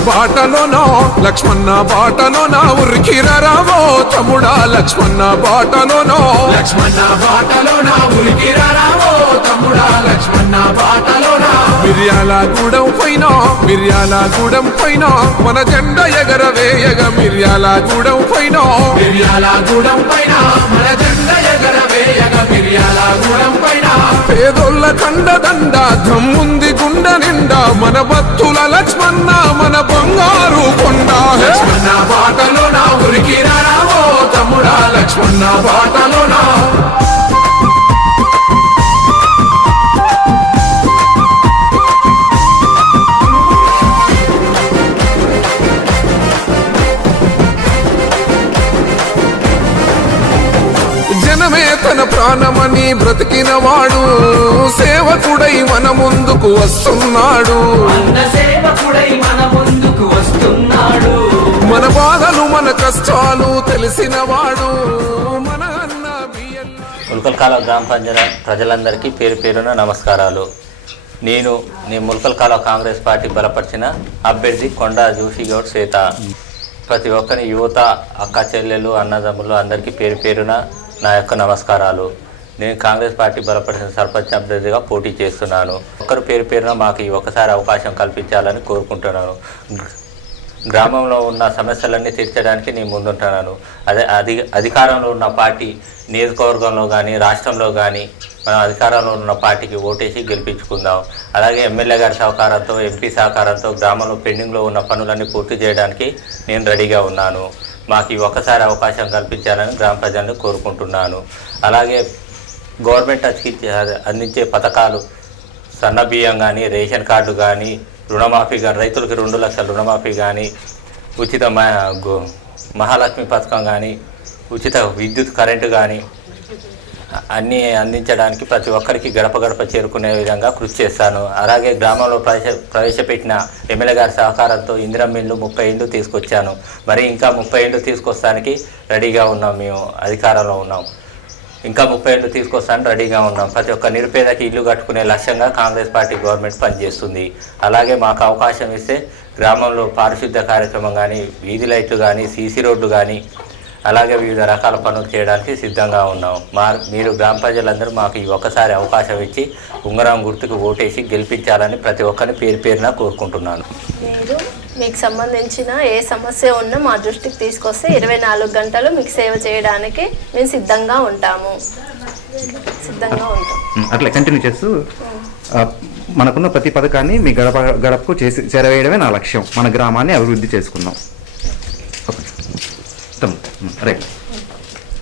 బాటలోనో లక్ష్మణ బాటలోన ఉరికిరావో తమ్ముడా లక్ష్మణ బాటలోనో లక్ష్మణ బాటలోన ఉరికిరావో తమ్ముడా లక్ష్మణ బాటలోన మిర్యాల గూడెం పైన మిర్యాల గూడెం పైన మన జెండ ఎగరవేయగ మిర్యాల గూడెం పైన. మిర్యాల గూడెం పైన మన జెండ ఎగరవేయగ మిర్యాల గూడెం పైన. పేదోళ్ళ కండదండ దమ్ముంది గుండె నిండా మన భక్తుల లక్ష్మణ మన బంగారు కొండ. లక్ష్మణ బాటలో నా ఉరికి రావో తమ్ముడా లక్ష్మణ బాటలో నా ప్రాణమని బ్రతికిన వాడు సేవకుడై మన ముందుకు వస్తున్నాడు. మన ముందుకు వస్తున్నాడు. మన బాధలు మన కష్టాలు తెలిసిన వాడు మన అన్న బియ్యం ములకల్కాల గ్రామ పంచాయతీ ప్రజలందరికీ పేరు పేరున నమస్కారాలు. నేను నేను ములకల్కాల కాంగ్రెస్ పార్టీ బలపరిచిన అభ్యర్థి కొండా జోషిగౌడ్ శ్వేత ప్రతి ఒక్కరి యువత అక్క చెల్లెలు అన్నదమ్ములు అందరికీ పేరు పేరున నా యొక్క నమస్కారాలు. నేను కాంగ్రెస్ పార్టీ బలపరిచిన సర్పంచ్ అభ్యర్థిగా పోటీ చేస్తున్నాను. ఒక్కరి పేరు పేరున మాకు ఈ ఒకసారి అవకాశం కల్పించాలని కోరుకుంటున్నాను. గ్రామంలో ఉన్న సమస్యలన్నీ తీర్చడానికి నేను ముందుంటున్నాను. అదే అధి అధికారంలో ఉన్న పార్టీ నియోజకవర్గంలో కానీ రాష్ట్రంలో కానీ మనం అధికారంలో ఉన్న పార్టీకి ఓటేసి గెలిపించుకుందాం. అలాగే ఎమ్మెల్యే గారి సహకారంతో ఎంపీ సహకారంతో గ్రామంలో పెండింగ్లో ఉన్న పనులన్నీ పూర్తి చేయడానికి నేను రెడీగా ఉన్నాను. మాకు ఈ ఒక్కసారి అవకాశం కల్పించాలని గ్రామ ప్రజలను కోరుకుంటున్నాను. అలాగే గవర్నమెంట్ అతికించే అందించే పథకాలు సన్న బియ్యం కానీ రేషన్ కార్డు కానీ రుణమాఫీ కానీ రైతులకి రెండు లక్షల రుణమాఫీ కానీ ఉచిత మ- మహాలక్ష్మి పథకం కానీ ఉచిత విద్యుత్ కరెంటు కానీ అన్నీ అందించడానికి ప్రతి ఒక్కరికి గడప గడప చేరుకునే విధంగా కృషి చేస్తాను. అలాగే గ్రామంలో ప్రవేశ ప్రవేశపెట్టిన ఎమ్మెల్యే గారి సహకారంతో ఇందిరం ఇల్లు ముప్పై ఇండ్లు తీసుకొచ్చాను. మరి ఇంకా ముప్పై ఇండ్లు తీసుకొస్తానికి రెడీగా ఉన్నాం మేము అధికారంలో ఉన్నాం. ఇంకా ముప్పై ఏళ్ళు తీసుకొస్తాను రెడీగా ఉన్నాం. ప్రతి ఒక్క నిరుపేదకి ఇల్లు కట్టుకునే లక్ష్యంగా కాంగ్రెస్ పార్టీ గవర్నమెంట్ పనిచేస్తుంది. అలాగే మాకు అవకాశం ఇస్తే గ్రామంలో పారిశుద్ధ్య కార్యక్రమం కానీ వీధి లైట్లు కానీ సీసీ రోడ్లు కానీ అలాగే వివిధ రకాల పనులు చేయడానికి సిద్ధంగా ఉన్నాం. మా మీరు గ్రామ ప్రజలందరూ మాకు ఈ ఒక్కసారి అవకాశం ఇచ్చి ఉంగరం గుర్తుకు ఓటేసి గెలిపించాలని ప్రతి ఒక్కరిని పేరు పేరున కోరుకుంటున్నాను. మీరు మీకు సంబంధించిన ఏ సమస్య ఉన్నా మా దృష్టికి తీసుకొస్తే ఇరవై నాలుగు గంటలు మీకు సేవ చేయడానికి మేము సిద్ధంగా ఉంటాము. సిద్ధంగా ఉంటాం. అట్లా కంటిన్యూ చేస్తూ మనకున్న ప్రతి పథకాన్ని మీ గడప గడపకు చేసి చేరవేయడమే నా లక్ష్యం. మన గ్రామాన్ని అభివృద్ధి చేసుకుందాం రైట్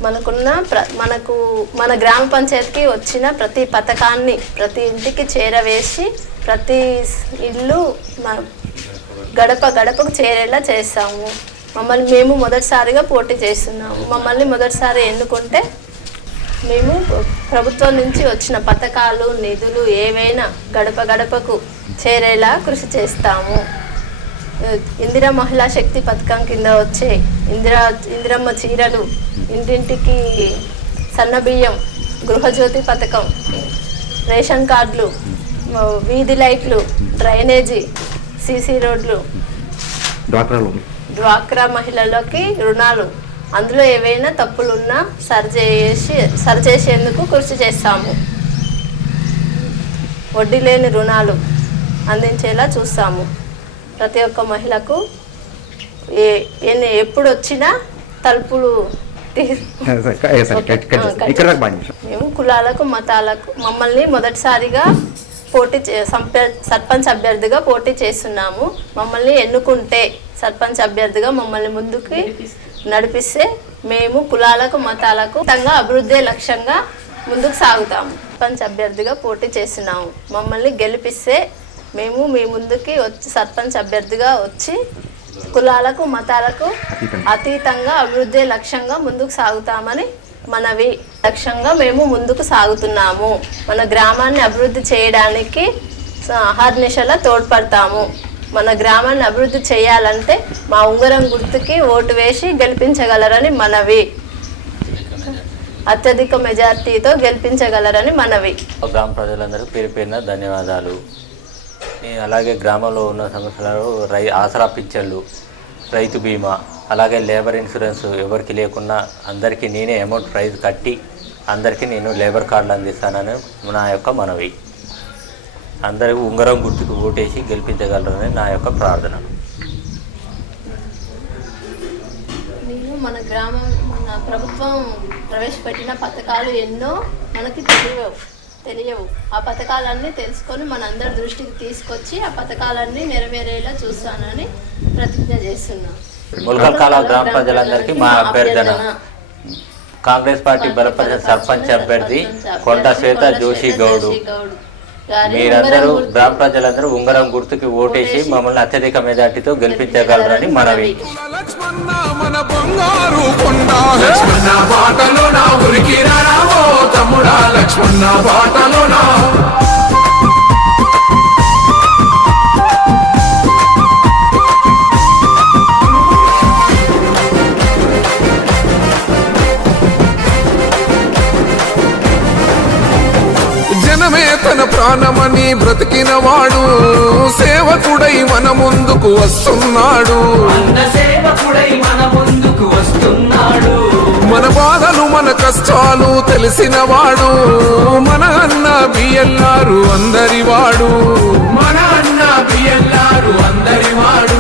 మనకున్న ప్ర మనకు మన గ్రామ పంచాయతీకి వచ్చిన ప్రతి పథకాన్ని ప్రతి ఇంటికి చేరవేసి ప్రతి ఇల్లు గడప గడపకు చేరేలా చేస్తాము. మమ్మల్ని మేము మొదటిసారిగా పోటీ చేస్తున్నాము. మమ్మల్ని మొదటిసారి ఎన్నుకుంటే మేము ప్రభుత్వం నుంచి వచ్చిన పథకాలు నిధులు ఏవైనా గడప గడపకు చేరేలా కృషి చేస్తాము. ఇందిరా మహిళా శక్తి పథకం కింద వచ్చే ఇందిరా ఇందిరమ్మ చీరలు ఇంటింటికి సన్న బియ్యం గృహజ్యోతి పథకం రేషన్ కార్డులు వీధి లైట్లు డ్రైనేజీ సీసీ రోడ్లు. డ్వాక్రా మహిళలకి రుణాలు. అందులో ఏవైనా తప్పులున్నా సరిచేసి సరిచేసేందుకు కృషి చేస్తాము. వడ్డీ లేని రుణాలు అందించేలా చూస్తాము. ప్రతి ఒక్క మహిళకు ఎప్పుడు వచ్చినా తలుపులు. మేము కులాలకు మతాలకు మమ్మల్ని మొదటిసారిగా పోటీ సర్పంచ్ అభ్యర్థిగా పోటీ చేస్తున్నాము. మమ్మల్ని ఎన్నుకుంటే సర్పంచ్ అభ్యర్థిగా మమ్మల్ని ముందుకి నడిపిస్తే. మేము కులాలకు మతాలకు ఖచ్చితంగా అభివృద్ధి లక్ష్యంగా ముందుకు సాగుతాము సర్పంచ్ అభ్యర్థిగా పోటీ చేస్తున్నాము. మమ్మల్ని గెలిపిస్తే మేము మీ ముందుకి వచ్చి సర్పంచ్ అభ్యర్థిగా వచ్చి కులాలకు మతాలకు అతీతంగా. అభివృద్ధి లక్ష్యంగా ముందుకు సాగుతామని మనవి. లక్ష్యంగా మేము ముందుకు సాగుతున్నాము. మన గ్రామాన్ని అభివృద్ధి చేయడానికి అహర్నిశలా తోడ్పడతాము. మన గ్రామాన్ని అభివృద్ధి చేయాలంటే మా ఉంగరం గుర్తుకి ఓటు వేసి గెలిపించగలరని మనవి. అత్యధిక మెజార్టీతో గెలిపించగలరని మనవి. గ్రామ ప్రజలందరికీ పేరు పేరున ధన్యవాదాలు. అలాగే గ్రామంలో ఉన్న సమస్యలు రై ఆసరా పింఛన్లు రైతు బీమా అలాగే లేబర్ ఇన్సూరెన్స్ ఎవరికి లేకున్నా అందరికీ నేనే అమౌంట్ ప్రైజ్ కట్టి అందరికీ నేను లేబర్ కార్డులు అందిస్తానని నా యొక్క మనవి. అందరికీ ఉంగరం గుర్తుకు ఓటేసి గెలిపించగలరని నా యొక్క ప్రార్థన. నేను మన గ్రామం మన ప్రభుత్వం ప్రవేశపెట్టిన పథకాలు ఎన్నో మనకి తెలియవు. తెలియవు. ఆ పథకాలన్నీ తెలుసుకొని మనందరి దృష్టికి తీసుకొచ్చి ఆ పథకాలన్నీ నెరవేరేలా చూస్తానని ప్రతిజ్ఞ చేస్తున్నాను గ్రామ ప్రజలందరికీ మా అభ్యర్థన. కాంగ్రెస్ పార్టీ బలపరిచిన సర్పంచ్ అభ్యర్థి కొండ శ్వేత జోషి గౌడు. మీరందరూ గ్రామ ప్రజలందరూ ఉంగరం గుర్తుకి ఓటేసి మమ్మల్ని అత్యధిక మెజార్టీతో గెలిపించగలరని మనవి. లక్ష్మణ మన బంగారు కొండ. లక్ష్మణ బాటలో నా ప్రాణమని బ్రతికిన వాడు సేవకుడై మన ముందుకు వస్తున్నాడు. మన మన బాధలు మన కష్టాలు తెలిసిన వాడు మన అన్న బియ్యల్లారు అందరి వాడు మన అన్న బియ్యల్లారు అందరి వాడు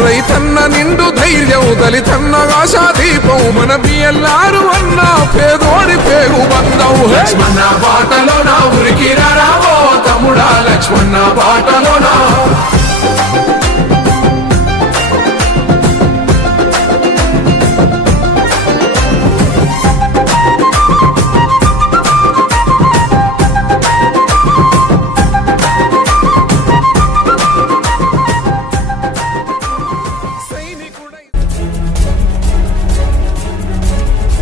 రైతన్న నిండు ధైర్యం దళితన్న ఆశా దీపం మన బియ్యల్లారు అన్న పేదోడి పేగు బంధం. లక్ష్మణ బాటలో నా ఉరికి రావో లక్ష్మణ బాటలో నా